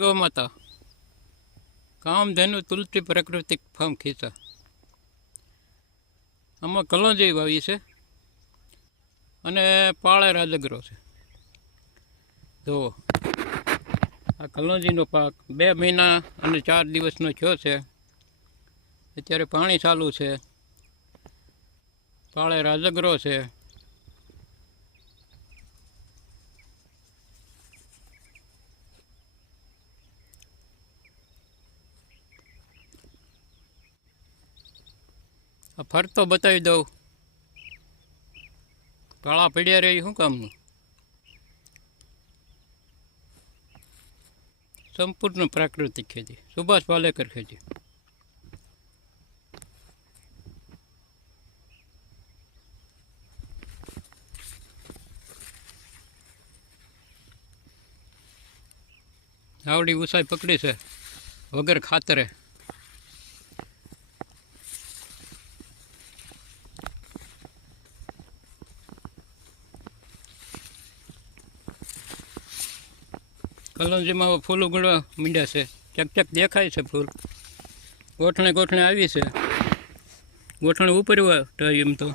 गौ माता कामधेनु तुलसी प्राकृतिक फार्म खीसा आम कलोंजी वावी है अने पाळे राजगरो है। तो आ कलोंजीनो पाक 2 महीना अने 4 दिवसनो थयो छे। अत्यारे पाणी चालू है। पाळे राजगरो है। फरतो बतावी दઉં काळा पड्या रही शू काम संपूर्ण प्राकृतिक खेती सुभाष पालेकर खेती। आवड़ी ऊसाई पकड़ी से वगर खातरे। कलोंजी में फूल उगड़वा मींड्या से चकचक देखाय से फूल गोठणे गोठणे आवी से गोठणे ऊपर तो एम तो